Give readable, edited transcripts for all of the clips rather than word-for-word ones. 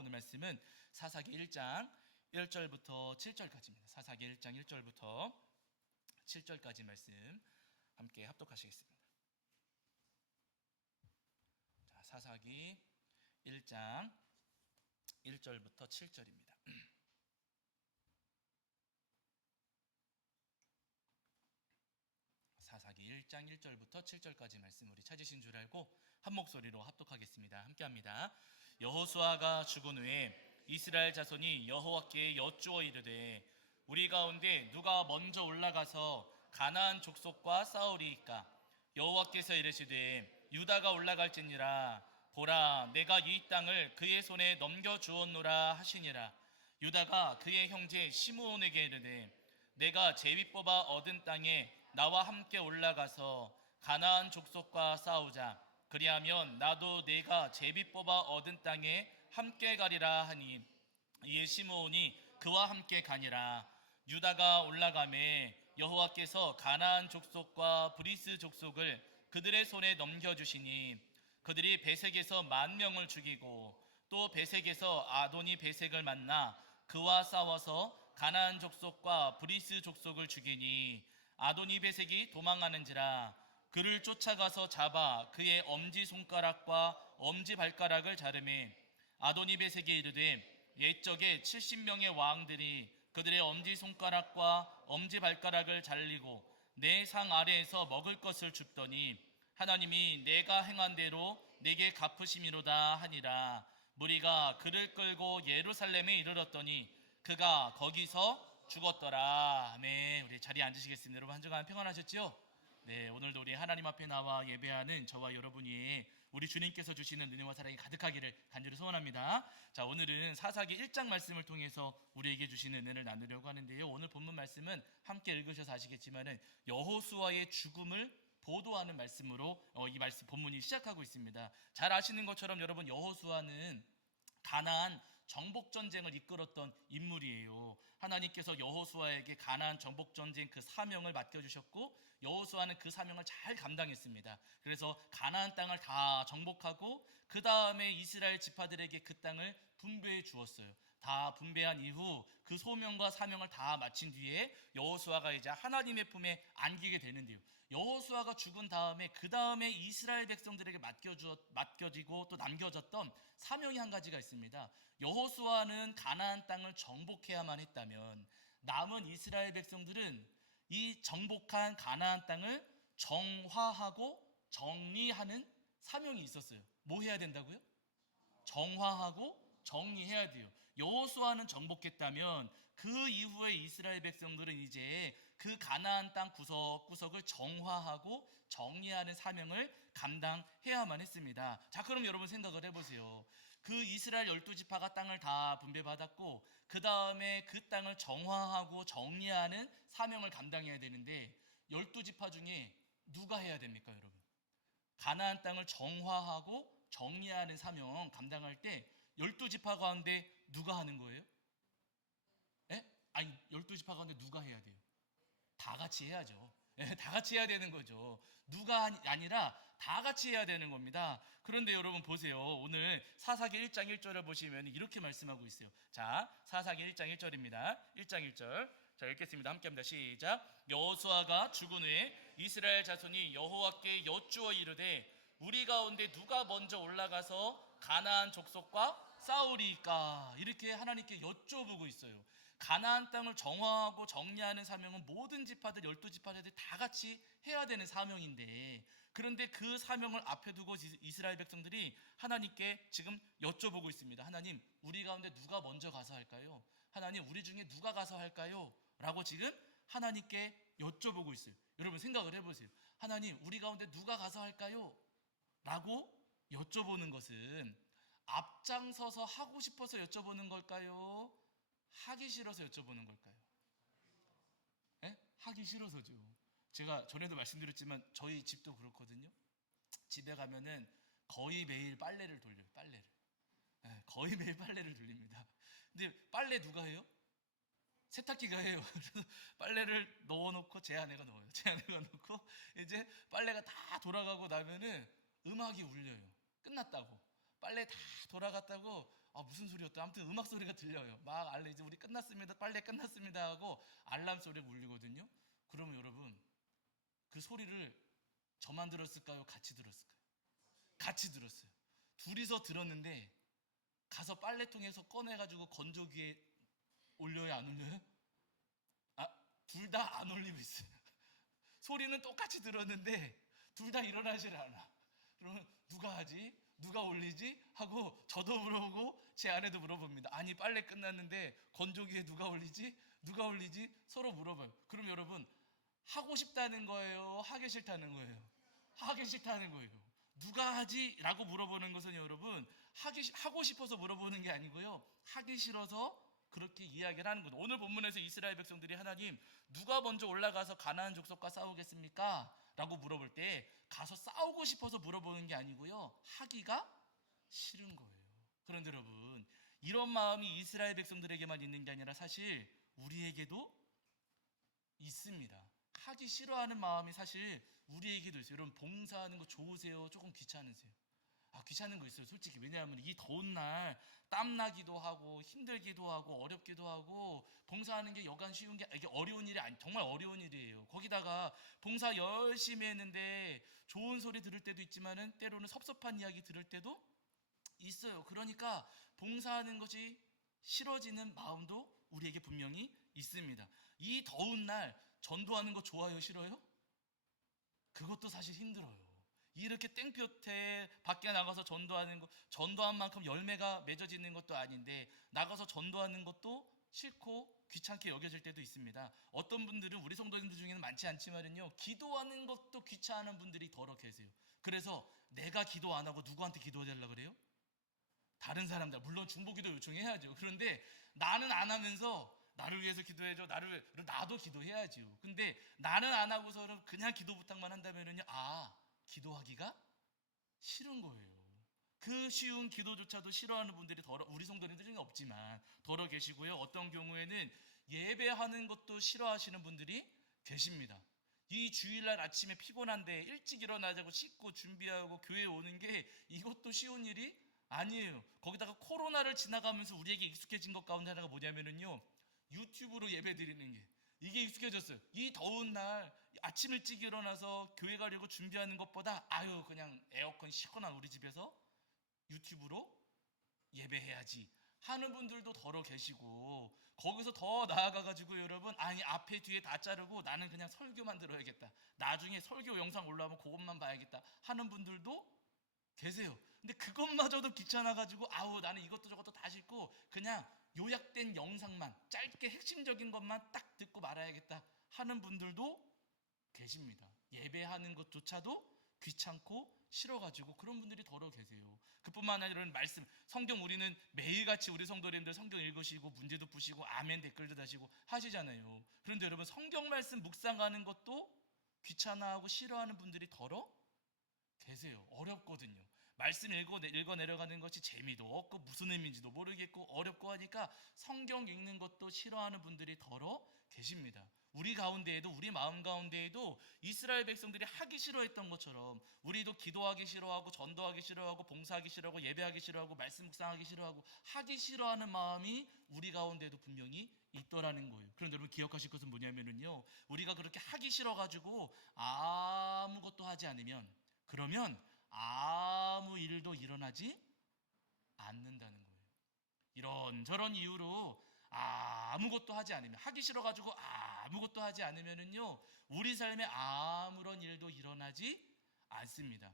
오늘 말씀은 사사기 1장 1절부터 7절까지입니다. 사사기 1장 1절부터 7절까지 말씀 함께 합독하시겠습니다. 자, 사사기 1장 1절부터 7절입니다. 사사기 1장 1절부터 7절까지 말씀 우리 찾으신 줄 알고 한 목소리로 합독하겠습니다. 함께합니다. 여호수아가 죽은 후에 이스라엘 자손이 여호와께 여쭈어 이르되 우리 가운데 누가 먼저 올라가서 가나안 족속과 싸우리이까? 여호와께서 이르시되 유다가 올라갈지니라. 보라, 내가 이 땅을 그의 손에 넘겨주었노라 하시니라. 유다가 그의 형제 시므온에게 이르되 내가 제비 뽑아 얻은 땅에 나와 함께 올라가서 가나안 족속과 싸우자. 그리하면 나도 내가 제비 뽑아 얻은 땅에 함께 가리라 하니 이에 시므온이 그와 함께 가니라. 유다가 올라가매 여호와께서 가나안 족속과 브리스 족속을 그들의 손에 넘겨주시니 그들이 베색에서 10,000명을 죽이고 또 베색에서 아도니 베색을 만나 그와 싸워서 가나안 족속과 브리스 족속을 죽이니 아도니 베색이 도망하는지라. 그를 쫓아가서 잡아 그의 엄지손가락과 엄지발가락을 자르매 아도니 베색이 이르되 옛적에 70명의 왕들이 그들의 엄지손가락과 엄지발가락을 잘리고 내 상 아래에서 먹을 것을 줍더니 하나님이 내가 행한 대로 내게 갚으심이로다 하니라. 무리가 그를 끌고 예루살렘에 이르렀더니 그가 거기서 죽었더라. 아멘. 우리 자리에 앉으시겠습니다. 여러분 한 주간 평안하셨죠? 네, 오늘도 우리 하나님 앞에 나와 예배하는 저와 여러분이 우리 주님께서 주시는 은혜와 사랑이 가득하기를 간절히 소원합니다. 자, 오늘은 사사기 1장 말씀을 통해서 우리에게 주시는 은혜를 나누려고 하는데요. 오늘 본문 말씀은 함께 읽으셔서 아시겠지만은 여호수아의 죽음을 보도하는 말씀으로 이 말씀 본문이 시작하고 있습니다. 잘 아시는 것처럼 여러분 여호수아는 가나안 정복 전쟁을 이끌었던 인물이에요. 하나님께서 여호수아에게 가나안 정복 전쟁 그 사명을 맡겨주셨고 여호수아는 그 사명을 잘 감당했습니다. 그래서 가나안 땅을 다 정복하고 그 다음에 이스라엘 지파들에게 그 땅을 분배해 주었어요. 다 분배한 이후 그 소명과 사명을 다 마친 뒤에 여호수아가 이제 하나님의 품에 안기게 되는데요. 여호수아가 죽은 다음에 그 다음에 이스라엘 백성들에게 맡겨지고 또 남겨졌던 사명이 한 가지가 있습니다. 여호수아는 가나안 땅을 정복해야만 했다면 남은 이스라엘 백성들은 이 정복한 가나안 땅을 정화하고 정리하는 사명이 있었어요. 뭐 해야 된다고요? 정화하고 정리해야 돼요. 여호수아는 정복했다면 그 이후에 이스라엘 백성들은 이제 그 가나안 땅 구석구석을 정화하고 정리하는 사명을 감당해야만 했습니다. 자, 그럼 여러분 생각을 해보세요. 그 이스라엘 12지파가 땅을 다 분배받았고 그 다음에 그 땅을 정화하고 정리하는 사명을 감당해야 되는데 12지파 중에 누가 해야 됩니까, 여러분? 가나안 땅을 정화하고 정리하는 사명 감당할 때 12지파 가운데 누가 하는 거예요? 예? 아니 12지파 가운데 누가 해야 돼요? 다 같이 해야죠. 다 같이 해야 되는 거죠. 누가 아니라 다 같이 해야 되는 겁니다. 그런데 여러분 보세요. 오늘 사사기 1장 1절을 보시면 이렇게 말씀하고 있어요. 자, 사사기 1장 1절입니다. 1장 1절. 자, 읽겠습니다. 함께합니다. 시작. 여호수아가 죽은 후에 이스라엘 자손이 여호와께 여쭈어 이르되 우리 가운데 누가 먼저 올라가서 가나안 족속과 싸우리이까? 이렇게 하나님께 여쭤보고 있어요. 가나안 땅을 정화하고 정리하는 사명은 모든 지파들 12지파들이 다 같이 해야 되는 사명인데 그런데 그 사명을 앞에 두고 이스라엘 백성들이 하나님께 지금 여쭤보고 있습니다. 하나님, 우리 가운데 누가 먼저 가서 할까요? 하나님, 우리 중에 누가 가서 할까요? 라고 지금 하나님께 여쭤보고 있어요. 여러분 생각을 해보세요. 하나님, 우리 가운데 누가 가서 할까요? 라고 여쭤보는 것은 앞장서서 하고 싶어서 여쭤보는 걸까요? 하기 싫어서 여쭤보는 걸까요? 네? 하기 싫어서죠. 제가 전에도 말씀드렸지만 저희 집도 그렇거든요. 집에 가면은 거의 매일 빨래를 돌려요. 빨래를. 네, 거의 매일 빨래를 돌립니다. 근데 빨래 누가 해요? 세탁기가 해요. 그래서 빨래를 넣어놓고 제 아내가 넣어요. 제 아내가 넣고 이제 빨래가 다 돌아가고 나면은 음악이 울려요. 끝났다고. 빨래 다 돌아갔다고 무슨 소리였다. 아무튼 음악 소리가 들려요. 막 이제 우리 끝났습니다. 빨래 끝났습니다 하고 알람 소리가 울리거든요. 그러면 여러분 그 소리를 저만 들었을까요? 같이 들었을까요? 같이 들었어요. 둘이서 들었는데 가서 빨래통에서 꺼내가지고 건조기에 올려요, 안 올려요? 둘 다 안 올리고 있어요. 소리는 똑같이 들었는데 둘 다 일어나질 않아. 그러면 누가 하지? 누가 올리지? 하고 저도 물어보고 제 아내도 물어봅니다. 아니 빨래 끝났는데 건조기에 누가 올리지? 누가 올리지? 서로 물어봐요. 그럼 여러분 하고 싶다는 거예요? 하기 싫다는 거예요? 하기 싫다는 거예요. 누가 하지? 라고 물어보는 것은 여러분 하고 싶어서 물어보는 게 아니고요. 하기 싫어서 그렇게 이야기를 하는 거죠. 오늘 본문에서 이스라엘 백성들이 하나님 누가 먼저 올라가서 가나안 족속과 싸우겠습니까? 라고 물어볼 때 가서 싸우고 싶어서 물어보는 게 아니고요. 하기가 싫은 거예요. 그런데 여러분 이런 마음이 이스라엘 백성들에게만 있는 게 아니라 사실 우리에게도 있습니다. 하기 싫어하는 마음이 사실 우리에게도 있어요. 여러분 봉사하는 거 좋으세요? 조금 귀찮으세요? 귀찮은 거 있어요. 솔직히 왜냐하면 이 더운 날 땀나기도 하고 힘들기도 하고 어렵기도 하고 봉사하는 게 여간 쉬운 게 이게 어려운 일이 아니 정말 어려운 일이에요. 거기다가 봉사 열심히 했는데 좋은 소리 들을 때도 있지만은 때로는 섭섭한 이야기 들을 때도 있어요. 그러니까 봉사하는 것이 싫어지는 마음도 우리에게 분명히 있습니다. 이 더운 날 전도하는 거 좋아요? 싫어요? 그것도 사실 힘들어요. 이렇게 땡볕에 밖에 나가서 전도하는 거, 전도한 만큼 열매가 맺어지는 것도 아닌데 나가서 전도하는 것도 싫고 귀찮게 여겨질 때도 있습니다. 어떤 분들은 우리 성도님들 중에는 많지 않지만은요, 기도하는 것도 귀찮은 분들이 더러 계세요. 그래서 내가 기도 안 하고 누구한테 기도해달라 그래요? 다른 사람들, 물론 중보기도 요청해야죠. 그런데 나는 안 하면서 나를 위해서 기도해줘. 나도 기도해야죠. 근데 나는 안 하고서는 그냥 기도 부탁만 한다면은요, 기도하기가 싫은 거예요. 그 쉬운 기도조차도 싫어하는 분들이 우리 성도님들 중에 없지만 더러 계시고요. 어떤 경우에는 예배하는 것도 싫어하시는 분들이 계십니다. 이 주일날 아침에 피곤한데 일찍 일어나자고 씻고 준비하고 교회 오는 게 이것도 쉬운 일이 아니에요. 거기다가 코로나를 지나가면서 우리에게 익숙해진 것 가운데 하나가 뭐냐면은요, 유튜브로 예배 드리는 게 이게 익숙해졌어요. 이 더운 날 아침 일찍 일어나서 교회 가려고 준비하는 것보다 그냥 에어컨 시원한 우리 집에서 유튜브로 예배해야지 하는 분들도 더러 계시고, 거기서 더 나아가가지고 여러분 앞에 뒤에 다 자르고 나는 그냥 설교만 들어야겠다, 나중에 설교 영상 올라오면 그것만 봐야겠다 하는 분들도 계세요. 근데 그것마저도 귀찮아가지고 나는 이것도 저것도 다 싫고 그냥 요약된 영상만 짧게 핵심적인 것만 딱 듣고 말아야겠다 하는 분들도 계십니다. 예배하는 것조차도 귀찮고 싫어가지고 그런 분들이 더러 계세요. 그뿐만 아니라 이런 말씀, 성경 우리는 매일같이 우리 성도님들 성경 읽으시고 문제도 푸시고 아멘 댓글도 다시고 하시잖아요. 그런데 여러분 성경 말씀 묵상하는 것도 귀찮아하고 싫어하는 분들이 더러 계세요. 어렵거든요. 말씀 읽어 내려가는 것이 재미도 없고 무슨 의미인지도 모르겠고 어렵고 하니까 성경 읽는 것도 싫어하는 분들이 더러 계십니다. 우리 가운데에도, 우리 마음 가운데에도 이스라엘 백성들이 하기 싫어했던 것처럼 우리도 기도하기 싫어하고 전도하기 싫어하고 봉사하기 싫어하고 예배하기 싫어하고 말씀 묵상하기 싫어하고 하기 싫어하는 마음이 우리 가운데에도 분명히 있더라는 거예요. 그런데 여러분 기억하실 것은 뭐냐면요, 우리가 그렇게 하기 싫어가지고 아무것도 하지 않으면 그러면 아무 일도 일어나지 않는다는 거예요. 이런저런 이유로 아무것도 하지 않으면, 하기 싫어가지고 아무것도 하지 않으면은요, 우리 삶에 아무런 일도 일어나지 않습니다.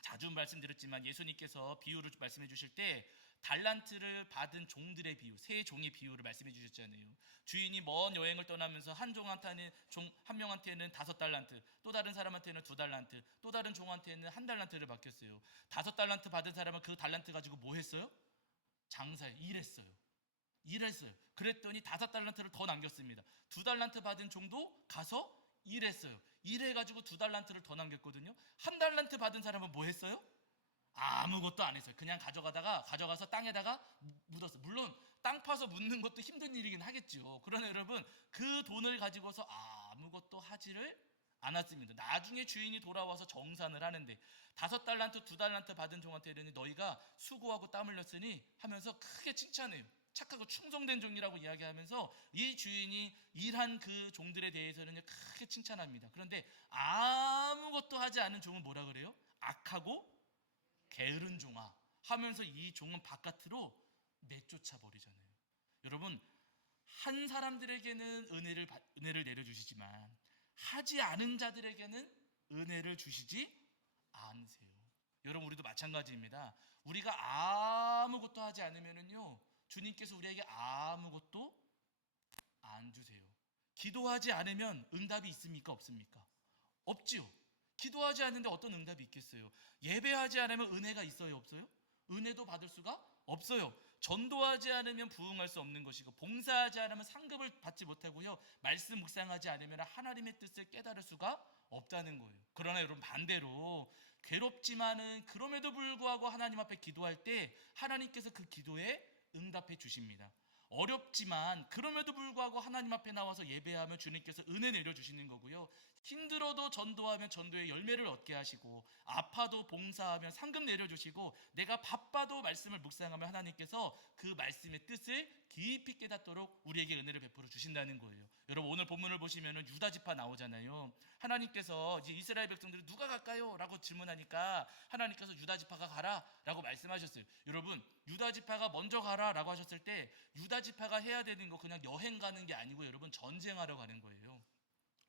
자주 말씀드렸지만 예수님께서 비유를 말씀해 주실 때 달란트를 받은 종들의 비유, 세 종의 비유를 말씀해 주셨잖아요. 주인이 먼 여행을 떠나면서 한 명한테는 5달란트, 또 다른 사람한테는 2달란트, 또 다른 종한테는 1달란트를 맡겼어요. 5달란트 받은 사람은 그 달란트 가지고 뭐 했어요? 장사해, 일했어요. 그랬더니 5달란트를 더 남겼습니다. 2달란트 받은 종도 가서 일했어요. 일해가지고 2달란트를 더 남겼거든요. 1달란트 받은 사람은 뭐 했어요? 아무것도 안 했어요. 그냥 가져가서 땅에다가 묻었어요. 물론 땅 파서 묻는 것도 힘든 일이긴 하겠죠. 그러나 여러분 그 돈을 가지고서 아무것도 하지를 않았습니다. 나중에 주인이 돌아와서 정산을 하는데 5달란트 2달란트 받은 종한테 이르니 너희가 수고하고 땀 흘렸으니 하면서 크게 칭찬해요. 착하고 충성된 종이라고 이야기하면서 이 주인이 일한 그 종들에 대해서는 크게 칭찬합니다. 그런데 아무것도 하지 않은 종은 뭐라 그래요? 악하고 게으른 종아 하면서 이 종은 바깥으로 내쫓아 버리잖아요. 여러분, 한 사람들에게는 은혜를 내려주시지만 하지 않은 자들에게는 은혜를 주시지 않으세요. 여러분, 우리도 마찬가지입니다. 우리가 아무것도 하지 않으면은요, 주님께서 우리에게 아무것도 안 주세요. 기도하지 않으면 응답이 있습니까? 없습니까? 없지요. 기도하지 않는데 어떤 응답이 있겠어요? 예배하지 않으면 은혜가 있어요? 없어요? 은혜도 받을 수가 없어요. 전도하지 않으면 부응할 수 없는 것이고, 봉사하지 않으면 상급을 받지 못하고요, 말씀 묵상하지 않으면 하나님의 뜻을 깨달을 수가 없다는 거예요. 그러나 여러분, 반대로 괴롭지만은 그럼에도 불구하고 하나님 앞에 기도할 때 하나님께서 그 기도에 응답해 주십니다. 어렵지만 그럼에도 불구하고 하나님 앞에 나와서 예배하면 주님께서 은혜 내려주시는 거고요, 힘들어도 전도하면 전도의 열매를 얻게 하시고, 아파도 봉사하면 상급 내려주시고, 내가 바빠도 말씀을 묵상하면 하나님께서 그 말씀의 뜻을 깊이 깨닫도록 우리에게 은혜를 베풀어 주신다는 거예요. 여러분, 오늘 본문을 보시면 유다 지파 나오잖아요. 하나님께서 이제 이스라엘 백성들이 누가 갈까요? 라고 질문하니까 하나님께서 유다 지파가 가라 라고 말씀하셨어요. 여러분, 유다 지파가 먼저 가라 라고 하셨을 때 유다 지파가 해야 되는 거 그냥 여행 가는 게 아니고 여러분, 전쟁하러 가는 거예요.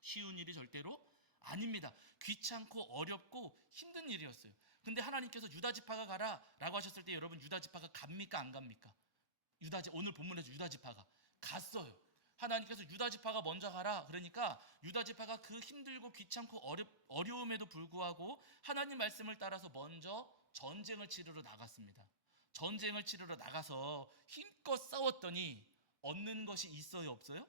쉬운 일이 절대로 아닙니다. 귀찮고 어렵고 힘든 일이었어요. 근데 하나님께서 유다 지파가 가라 라고 하셨을 때 여러분, 유다 지파가 갑니까 안 갑니까? 오늘 본문에서 유다 지파가 갔어요. 하나님께서 유다 지파가 먼저 가라 그러니까 유다 지파가 그 힘들고 귀찮고 어려움에도 불구하고 하나님 말씀을 따라서 먼저 전쟁을 치르러 나갔습니다. 전쟁을 치르러 나가서 힘껏 싸웠더니 얻는 것이 있어요, 없어요?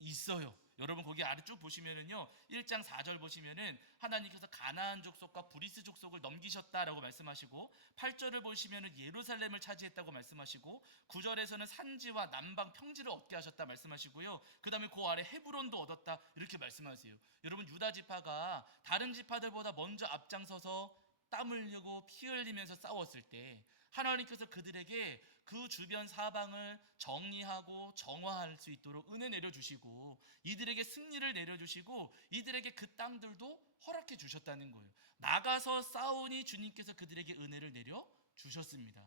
있어요. 여러분, 거기 아래 쭉 보시면은요, 1장 4절 보시면은 하나님께서 가나안 족속과 브리스 족속을 넘기셨다라고 말씀하시고, 8절을 보시면은 예루살렘을 차지했다고 말씀하시고, 9절에서는 산지와 남방 평지를 얻게 하셨다 말씀하시고요, 그 다음에 그 아래 헤브론도 얻었다 이렇게 말씀하세요. 여러분, 유다 지파가 다른 지파들보다 먼저 앞장서서 땀 흘리고 피 흘리면서 싸웠을 때 하나님께서 그들에게 그 주변 사방을 정리하고 정화할 수 있도록 은혜 내려주시고, 이들에게 승리를 내려주시고, 이들에게 그 땅들도 허락해 주셨다는 거예요. 나가서 싸우니 주님께서 그들에게 은혜를 내려주셨습니다.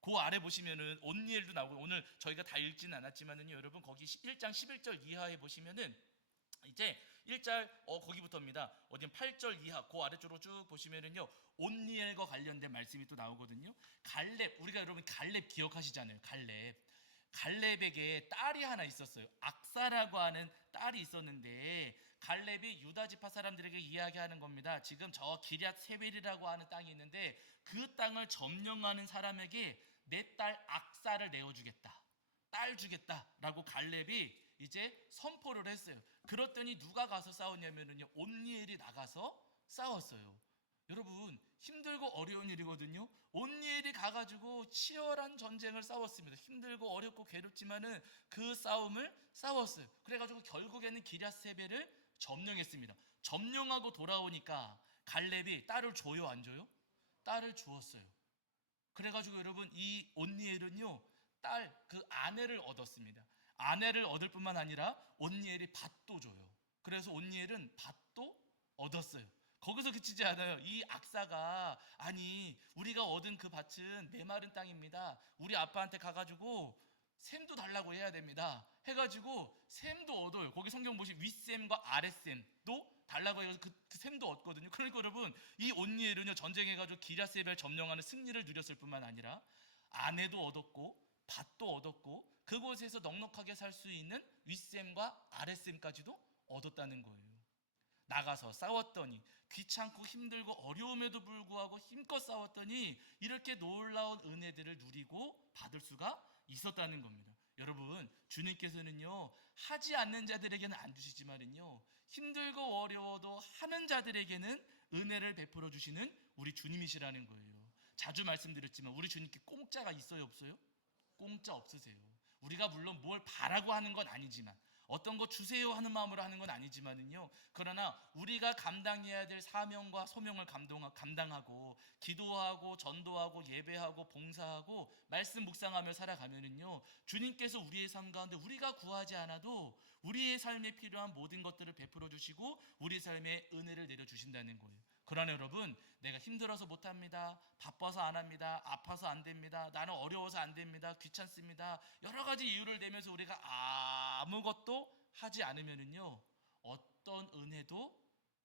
그 아래 보시면은 온니엘도 나오고, 오늘 저희가 다 읽지는 않았지만은요, 여러분, 거기 1장 11절 이하에 보시면은 이제 1절 거기부터입니다. 어디 8절 이하 그 아래쪽으로 쭉 보시면은요, 온니엘과 관련된 말씀이 또 나오거든요. 갈렙, 우리가 여러분 갈렙 기억하시잖아요. 갈렙에게 딸이 하나 있었어요. 악사라고 하는 딸이 있었는데, 갈렙이 유다 지파 사람들에게 이야기하는 겁니다. 지금 저 기럇 세벨이라고 하는 땅이 있는데 그 땅을 점령하는 사람에게 내 딸 악사를 내어주겠다, 딸 주겠다라고 갈렙이 이제 선포를 했어요. 그랬더니 누가 가서 싸웠냐면요, 온니엘이 나가서 싸웠어요. 여러분, 힘들고 어려운 일이거든요. 온니엘이 가가지고 치열한 전쟁을 싸웠습니다. 힘들고 어렵고 괴롭지만은 그 싸움을 싸웠어요. 그래가지고 결국에는 기럇세벨을 점령했습니다. 점령하고 돌아오니까 갈렙이 딸을 줘요, 안 줘요? 딸을 주었어요. 그래가지고 여러분, 이 온니엘은요, 딸 그 아내를 얻었습니다. 아내를 얻을 뿐만 아니라 온니엘이 밭도 줘요. 그래서 온니엘은 밭도 얻었어요. 거기서 그치지 않아요. 이 악사가, 아니 우리가 얻은 그 밭은 메마른 땅입니다, 우리 아빠한테 가가지고 샘도 달라고 해야 됩니다 해가지고 샘도 얻어요. 거기 성경 보시면 윗샘과 아랫샘도 달라고 해서 그 샘도 얻거든요. 그러니까 여러분, 이 온니엘은요, 전쟁해가지고 기럇세벨 점령하는 승리를 누렸을 뿐만 아니라 아내도 얻었고 밭도 얻었고 그곳에서 넉넉하게 살 수 있는 윗샘과 아랫샘까지도 얻었다는 거예요. 나가서 싸웠더니, 귀찮고 힘들고 어려움에도 불구하고 힘껏 싸웠더니 이렇게 놀라운 은혜들을 누리고 받을 수가 있었다는 겁니다. 여러분, 주님께서는요, 하지 않는 자들에게는 안 주시지만은요, 힘들고 어려워도 하는 자들에게는 은혜를 베풀어 주시는 우리 주님이시라는 거예요. 자주 말씀드렸지만 우리 주님께 공짜가 있어요, 없어요? 공짜 없으세요. 우리가 물론 뭘 바라고 하는 건 아니지만, 어떤 거 주세요 하는 마음으로 하는 건 아니지만은요. 그러나 우리가 감당해야 될 사명과 소명을 감당하고 기도하고 전도하고 예배하고 봉사하고 말씀 묵상하며 살아가면은요. 주님께서 우리의 삶 가운데 우리가 구하지 않아도 우리의 삶에 필요한 모든 것들을 베풀어 주시고 우리 삶에 은혜를 내려 주신다는 거예요. 그러나 여러분, 내가 힘들어서 못합니다, 바빠서 안 합니다, 아파서 안 됩니다, 나는 어려워서 안 됩니다, 귀찮습니다, 여러 가지 이유를 대면서 우리가 아무것도 하지 않으면은요, 어떤 은혜도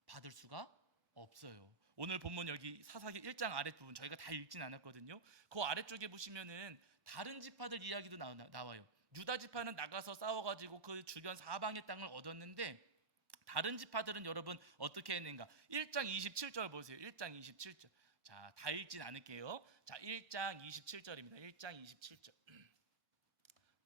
받을 수가 없어요. 오늘 본문 여기 사사기 1장 아랫부분 저희가 다 읽진 않았거든요. 그 아래쪽에 보시면은 다른 지파들 이야기도 나와요. 유다 지파는 나가서 싸워가지고 그 주변 사방의 땅을 얻었는데 다른 지파들은 여러분 어떻게 했는가? 1장 27절 보세요. 1장 27절. 자, 다 읽진 않을게요. 자, 1장 27절입니다. 1장 27절.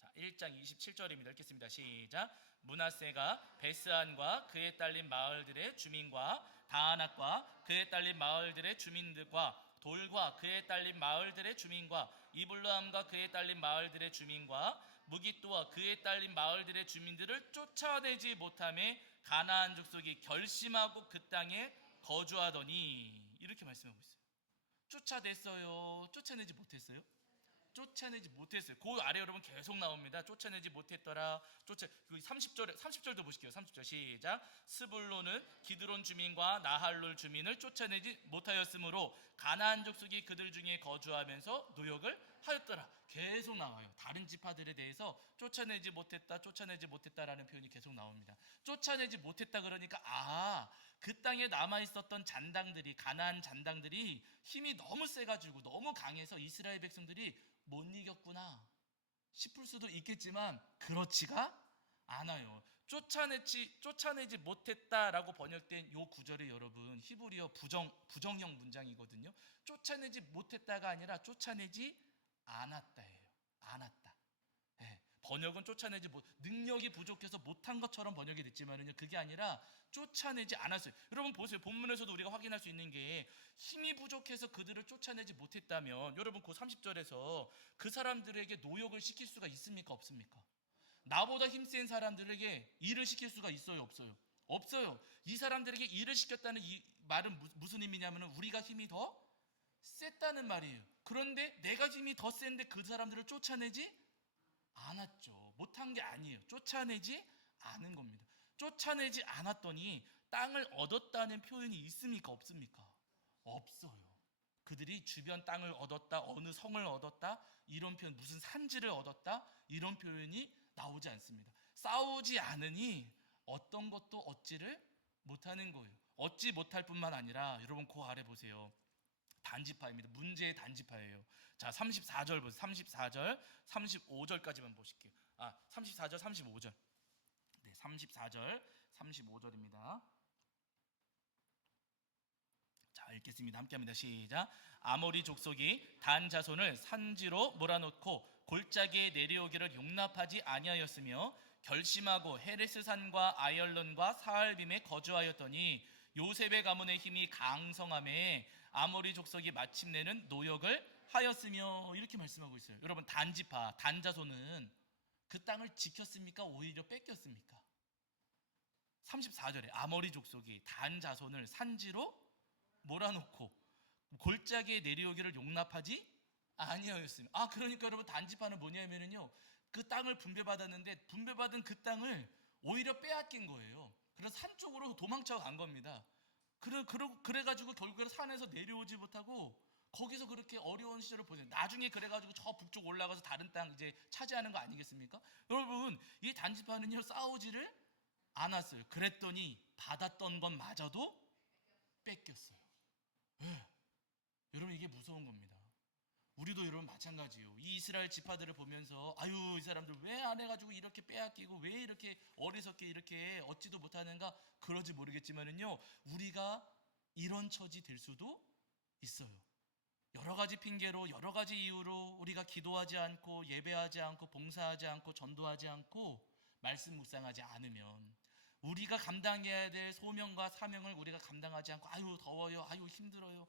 자, 1장 27절입니다. 읽겠습니다. 시작. 므낫세가 베스안과 그에 딸린 마을들의 주민과 다아낙과 그에 딸린 마을들의 주민들과 돌과 그에 딸린 마을들의 주민과 이블루함과 그에 딸린 마을들의 주민과 무깃도와 그에 딸린 마을들의 주민들을 쫓아내지 못함에 가나안 족속이 결심하고 그 땅에 거주하더니 이렇게 말씀하고 있어요. 쫓아냈어요? 쫓아내지 못했어요? 쫓아내지 못했어요. 그 아래 여러분 계속 나옵니다. 쫓아내지 못했더라. 그 30절도 보실게요. 30절 시작. 스불론은 기드론 주민과 나할롤 주민을 쫓아내지 못하였으므로 가나안 족속이 그들 중에 거주하면서 노역을 하였더라. 계속 나와요. 다른 지파들에 대해서 쫓아내지 못했다라는 표현이 계속 나옵니다. 쫓아내지 못했다 그러니까 그 땅에 남아 있었던 잔당들이, 가나안 잔당들이 힘이 너무 세가지고 너무 강해서 이스라엘 백성들이 못 이겼구나 싶을 수도 있겠지만 그렇지가 않아요. 쫓아내지 못했다라고 번역된 이 구절이 여러분 히브리어 부정형 문장이거든요. 쫓아내지 못했다가 아니라 쫓아내지 않았다예요. 않았다. 네. 번역은 쫓아내지 능력이 부족해서 못한 것처럼 번역이 됐지만은요, 그게 아니라 쫓아내지 않았어요. 여러분 보세요. 본문에서도 우리가 확인할 수 있는 게 힘이 부족해서 그들을 쫓아내지 못했다면 여러분 그 30절에서 그 사람들에게 노역을 시킬 수가 있습니까? 없습니까? 나보다 힘센 사람들에게 일을 시킬 수가 있어요? 없어요? 없어요. 이 사람들에게 일을 시켰다는 이 말은 무슨 의미냐면 우리가 힘이 더 셌다는 말이에요. 그런데 내가 힘이 더 센데 그 사람들을 쫓아내지 않았죠. 못한 게 아니에요. 쫓아내지 않은 겁니다. 쫓아내지 않았더니 땅을 얻었다는 표현이 있습니까? 없습니까? 없어요. 그들이 주변 땅을 얻었다, 어느 성을 얻었다, 이런 표현, 무슨 산지를 얻었다, 이런 표현이 나오지 않습니다. 싸우지 않으니 어떤 것도 얻지를 못하는 거예요. 얻지 못할 뿐만 아니라 여러분 그 아래 보세요. 단지파입니다. 문제의 단지파예요. 자, 34절 보세요. 34절, 35절까지만 보실게요. 34절, 35절. 네, 34절, 35절입니다. 자, 읽겠습니다. 함께합니다. 시작. 아모리 족속이 단 자손을 산지로 몰아놓고 골짜기에 내려오기를 용납하지 아니하였으며 결심하고 헤레스산과 아열론과 사알빔에 거주하였더니 요셉의 가문의 힘이 강성함에 아모리 족속이 마침내는 노역을 하였으며 이렇게 말씀하고 있어요. 여러분 단지파, 단자손은 그 땅을 지켰습니까? 오히려 뺏겼습니까? 34절에 아모리 족속이 단자손을 산지로 몰아놓고 골짜기에 내려오기를 용납하지 아니하였습니다. 그러니까 여러분 단지파는 뭐냐면요, 그 땅을 분배받았는데 분배받은 그 땅을 오히려 빼앗긴 거예요. 그래서 산 쪽으로 도망쳐 간 겁니다. 그래가지고 결국에 산에서 내려오지 못하고 거기서 그렇게 어려운 시절을 보내요. 나중에 그래가지고 저 북쪽 올라가서 다른 땅 이제 차지하는 거 아니겠습니까? 여러분 이 단지파는요 싸우지를 않았어요. 그랬더니 받았던 것마저도 뺏겼어요. 네. 여러분 이게 무서운 겁니다. 우리도 여러분 마찬가지예요. 이 이스라엘 지파들을 보면서 이 사람들 왜 안 해가지고 이렇게 빼앗기고 왜 이렇게 어리석게 이렇게 얻지도 못하는가 그러지 모르겠지만은요 우리가 이런 처지 될 수도 있어요. 여러 가지 핑계로 여러 가지 이유로 우리가 기도하지 않고 예배하지 않고 봉사하지 않고 전도하지 않고 말씀 묵상하지 않으면 우리가 감당해야 될 소명과 사명을 우리가 감당하지 않고 더워요, 힘들어요,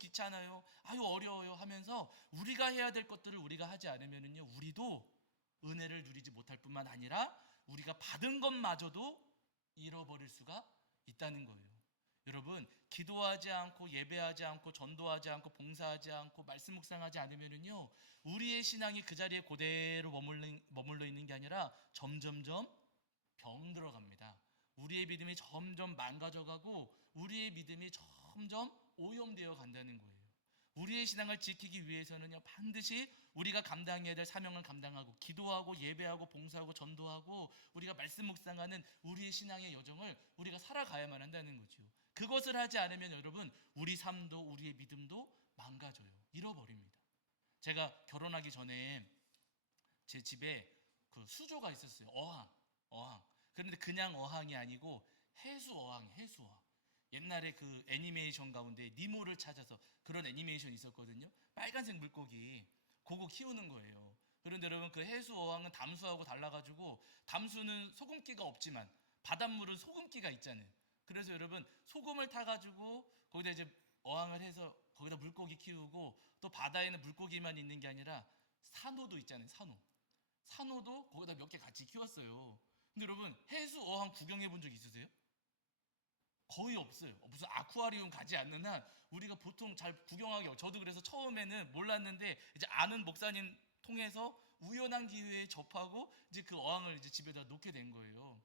귀찮아요, 어려워요 하면서 우리가 해야 될 것들을 우리가 하지 않으면은요 우리도 은혜를 누리지 못할 뿐만 아니라 우리가 받은 것마저도 잃어버릴 수가 있다는 거예요. 여러분, 기도하지 않고 예배하지 않고 전도하지 않고 봉사하지 않고 말씀 묵상하지 않으면은요, 우리의 신앙이 그 자리에 그대로 머물러 있는 게 아니라 점점점 병들어갑니다. 우리의 믿음이 점점 망가져가고 우리의 믿음이 점점 오염되어 간다는 거예요. 우리의 신앙을 지키기 위해서는요, 반드시 우리가 감당해야 될 사명을 감당하고 기도하고 예배하고 봉사하고 전도하고 우리가 말씀 묵상하는 우리의 신앙의 여정을 우리가 살아가야만 한다는 거죠. 그것을 하지 않으면 여러분, 우리 삶도 우리의 믿음도 망가져요. 잃어버립니다. 제가 결혼하기 전에 제 집에 그 수조가 있었어요. 어항. 그런데 그냥 어항이 아니고 해수어항. 옛날에 그 애니메이션 가운데 니모를 찾아서 그런 애니메이션이 있었거든요. 빨간색 물고기 그거 키우는 거예요. 그런데 여러분, 그 해수어항은 담수하고 달라가지고 담수는 소금기가 없지만 바닷물은 소금기가 있잖아요. 그래서 여러분, 소금을 타가지고 거기다 이제 어항을 해서 거기다 물고기 키우고, 또 바다에는 물고기만 있는 게 아니라 산호도 있잖아요. 산호도 거기다 몇 개 같이 키웠어요. 근데 여러분, 해수어항 구경해 본 적 있으세요? 거의 없어요. 무슨 아쿠아리움 가지 않는 한 우리가 보통 잘 구경하기 저도 그래서 처음에는 몰랐는데 이제 아는 목사님 통해서 우연한 기회에 접하고 이제 그 어항을 이제 집에다 놓게 된 거예요.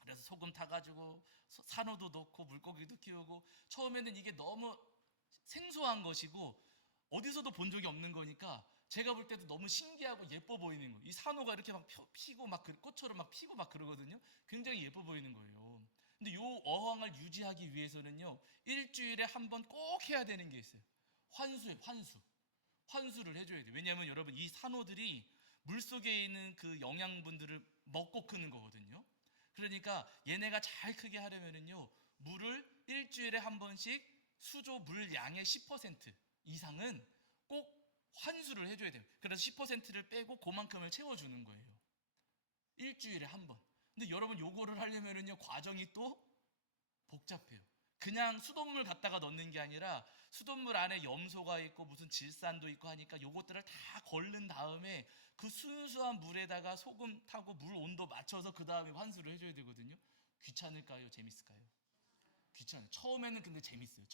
그래서 소금 타가지고 산호도 넣고 물고기도 키우고, 처음에는 이게 너무 생소한 것이고 어디서도 본 적이 없는 거니까 제가 볼 때도 너무 신기하고 예뻐 보이는 거예요. 이 산호가 이렇게 막 피고 막 꽃처럼 막 피고 막 그러거든요. 굉장히 예뻐 보이는 거예요. 근데 이 어항을 유지하기 위해서는요, 일주일에 한 번 꼭 해야 되는 게 있어요. 환수를 해줘야 돼요. 왜냐하면 여러분, 이 산호들이 물속에 있는 그 영양분들을 먹고 크는 거거든요. 그러니까 얘네가 잘 크게 하려면은요, 물을 일주일에 한 번씩 수조 물 양의 10% 이상은 꼭 환수를 해줘야 돼요. 그래서 10%를 빼고 그만큼을 채워주는 거예요. 일주일에 한 번. 근데 여러분, 요거를 하려면은요, 과정이 또 복잡해요. 그냥 수돗물 갖다가 넣는 게 아니라 수돗물 안에 염소가 있고 무슨 질산도 있고 하니까 요것들을 다 걸른 다음에 그 순수한 물에다가 소금 타고 물 온도 맞춰서 그 다음에 환수를 해줘야 되거든요. 귀찮을까요? 재밌을까요? 귀찮아요. 처음에는 근데 재밌어요.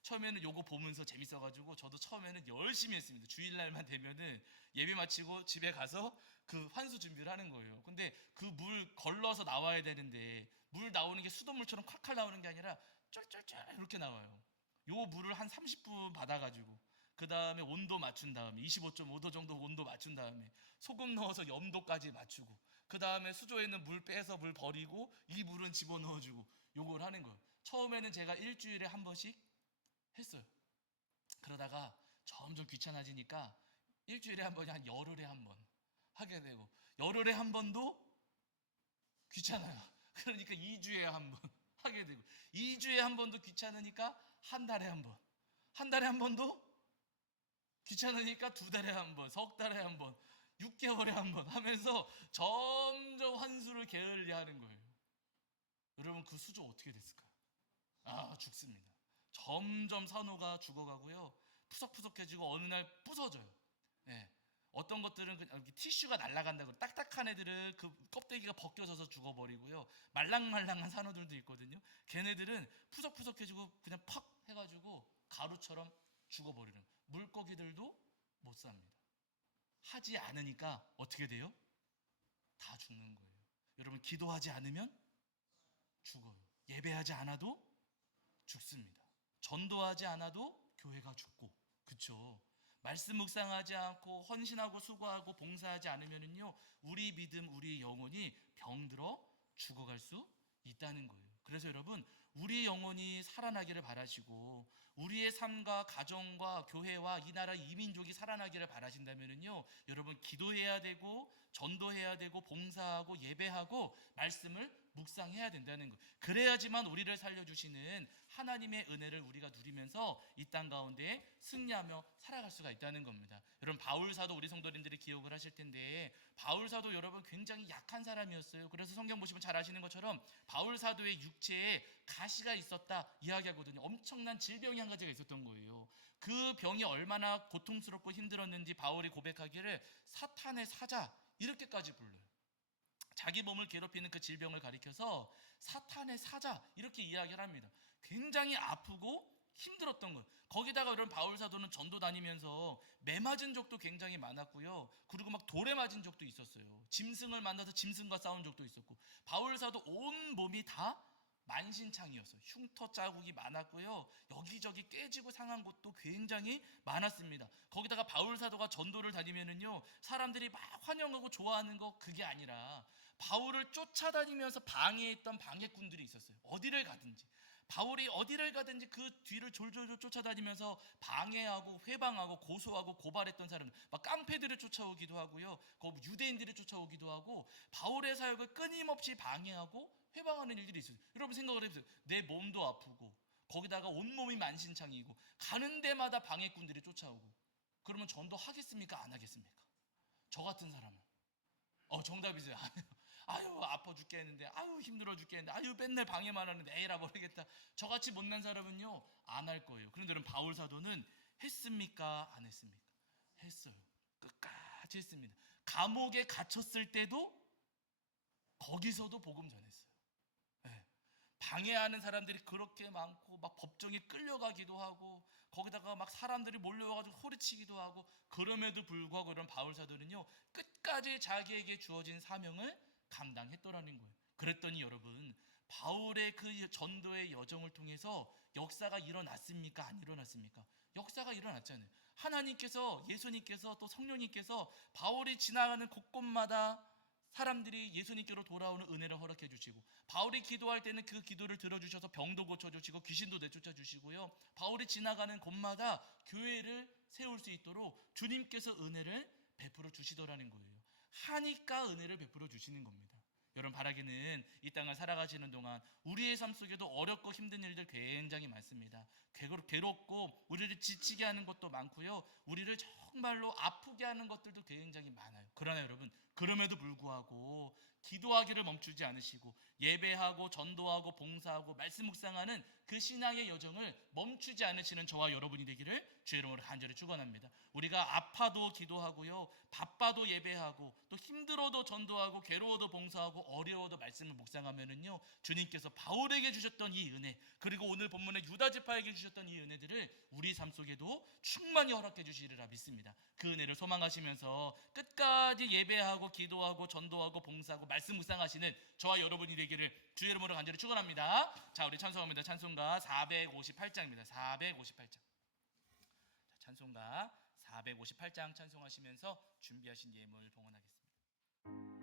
처음에는 요거 보면서 재밌어가지고 저도 처음에는 열심히 했습니다. 주일날만 되면은 예배 마치고 집에 가서 그 환수 준비를 하는 거예요. 근데 그 물 걸러서 나와야 되는데 물 나오는 게 수돗물처럼 콸콸 나오는 게 아니라 쫄쫄쫄 이렇게 나와요. 요 물을 한 30분 받아가지고 그 다음에 온도 맞춘 다음에 25.5도 정도 온도 맞춘 다음에 소금 넣어서 염도까지 맞추고 그 다음에 수조에 있는 물 빼서 물 버리고 이 물은 집어넣어주고 요걸 하는 거예요. 처음에는 제가 일주일에 한 번씩 했어요. 그러다가 점점 귀찮아지니까 일주일에 한 번이 한 열흘에 한 번 하게 되고, 열흘에 한 번도 귀찮아요. 그러니까 2주에 한 번 하게 되고, 2주에 한 번도 귀찮으니까 한 달에 한 번도 귀찮으니까 2달에 한 번, 석 달에 한 번, 6개월에 한 번 하면서 점점 환수를 게을리하는 거예요. 여러분, 그 수조 어떻게 됐을까요? 죽습니다. 점점 산호가 죽어가고요, 푸석푸석해지고 어느 날 부서져요. 네. 어떤 것들은 그냥 티슈가 날아간다고, 딱딱한 애들은 그 껍데기가 벗겨져서 죽어버리고요, 말랑말랑한 산호들도 있거든요. 걔네들은 푸석푸석해지고 그냥 팍 해가지고 가루처럼 죽어버리는, 물고기들도 못 삽니다. 하지 않으니까 어떻게 돼요? 다 죽는 거예요. 여러분, 기도하지 않으면 죽어요. 예배하지 않아도 죽습니다. 전도하지 않아도 교회가 죽고, 그쵸? 말씀 묵상하지 않고 헌신하고 수고하고 봉사하지 않으면은요, 우리 믿음, 우리 영혼이 병들어 죽어갈 수 있다는 거예요. 그래서 여러분, 우리 영혼이 살아나기를 바라시고 우리의 삶과 가정과 교회와 이 나라 이민족이 살아나기를 바라신다면은요, 여러분, 기도해야 되고 전도해야 되고 봉사하고 예배하고 말씀을 묵상해야 된다는 것. 그래야지만 우리를 살려주시는 하나님의 은혜를 우리가 누리면서 이 땅 가운데 승리하며 살아갈 수가 있다는 겁니다. 여러분, 바울사도 우리 성도님들이 기억을 하실 텐데, 바울사도 여러분 굉장히 약한 사람이었어요. 그래서 성경 보시면 잘 아시는 것처럼 바울사도의 육체에 가시가 있었다 이야기하거든요. 엄청난 질병이 한 가지가 있었던 거예요. 그 병이 얼마나 고통스럽고 힘들었는지 바울이 고백하기를 사탄의 사자 이렇게까지 불러요. 자기 몸을 괴롭히는 그 질병을 가리켜서 사탄의 사자 이렇게 이야기를 합니다. 굉장히 아프고 힘들었던 거예요. 거기다가 이런 바울 사도는 전도 다니면서 매 맞은 적도 굉장히 많았고요. 그리고 막 돌에 맞은 적도 있었어요. 짐승을 만나서 짐승과 싸운 적도 있었고, 바울 사도 온 몸이 다 만신창이었어요. 흉터 자국이 많았고요. 여기저기 깨지고 상한 곳도 굉장히 많았습니다. 거기다가 바울 사도가 전도를 다니면은요, 사람들이 막 환영하고 좋아하는 거 그게 아니라 바울을 쫓아다니면서 방해했던 방해꾼들이 있었어요. 어디를 가든지. 바울이 어디를 가든지 그 뒤를 졸졸졸 쫓아다니면서 방해하고 회방하고 고소하고 고발했던 사람들, 막 깡패들을 쫓아오기도 하고요, 유대인들을 쫓아오기도 하고 바울의 사역을 끊임없이 방해하고 회방하는 일들이 있어요. 여러분 생각을 해보세요. 내 몸도 아프고 거기다가 온몸이 만신창이고 가는 데마다 방해꾼들이 쫓아오고, 그러면 전도하겠습니까? 안 하겠습니까? 저 같은 사람은 정답이세요. 아유 아파 죽겠는데, 아유 힘들어 죽겠는데, 아유 맨날 방해만 하는데 에이라 모르겠다. 저같이 못난 사람은요 안 할 거예요. 그런데 여러분 바울 사도는 했습니까? 안 했습니까? 했어요. 끝까지 했습니다. 감옥에 갇혔을 때도 거기서도 복음 전했어요. 네. 방해하는 사람들이 그렇게 많고 막 법정에 끌려가기도 하고 거기다가 막 사람들이 몰려와가지고 소리치기도 하고, 그럼에도 불구하고 이런 바울 사도는요 끝까지 자기에게 주어진 사명을 감당했더라는 거예요. 그랬더니 여러분, 바울의 그 전도의 여정을 통해서 역사가 일어났습니까? 안 일어났습니까? 역사가 일어났잖아요. 하나님께서, 예수님께서, 또 성령님께서 바울이 지나가는 곳곳마다 사람들이 예수님께로 돌아오는 은혜를 허락해 주시고, 바울이 기도할 때는 그 기도를 들어주셔서 병도 고쳐주시고 귀신도 내쫓아 주시고요, 바울이 지나가는 곳마다 교회를 세울 수 있도록 주님께서 은혜를 베풀어 주시더라는 거예요. 하니까 은혜를 베풀어 주시는 겁니다. 여러분 바라기는 이 땅을 살아가시는 동안 우리의 삶 속에도 어렵고 힘든 일들 굉장히 많습니다. 괴롭고 우리를 지치게 하는 것도 많고요, 우리를 정말로 아프게 하는 것들도 굉장히 많아요. 그러나 여러분, 그럼에도 불구하고 기도하기를 멈추지 않으시고 예배하고 전도하고 봉사하고 말씀 묵상하는 그 신앙의 여정을 멈추지 않으시는 저와 여러분이 되기를 주의 이름으로 간절히 축원합니다. 우리가 아파도 기도하고요, 바빠도 예배하고, 또 힘들어도 전도하고, 괴로워도 봉사하고, 어려워도 말씀을 묵상하면은요, 주님께서 바울에게 주셨던 이 은혜, 그리고 오늘 본문의 유다 지파에게 주셨던 이 은혜들을 우리 삶 속에도 충만히 허락해 주시리라 믿습니다. 그 은혜를 소망하시면서 끝까지 예배하고 기도하고 전도하고 봉사하고 말씀 묵상하시는 저와 여러분이 되기를 주의 이름으로 간절히 축원합니다. 자, 우리 찬송합니다. 찬송가 458장입니다. 458장. 찬송가 458장 찬송하시면서 준비하신 예물 봉헌하겠습니다.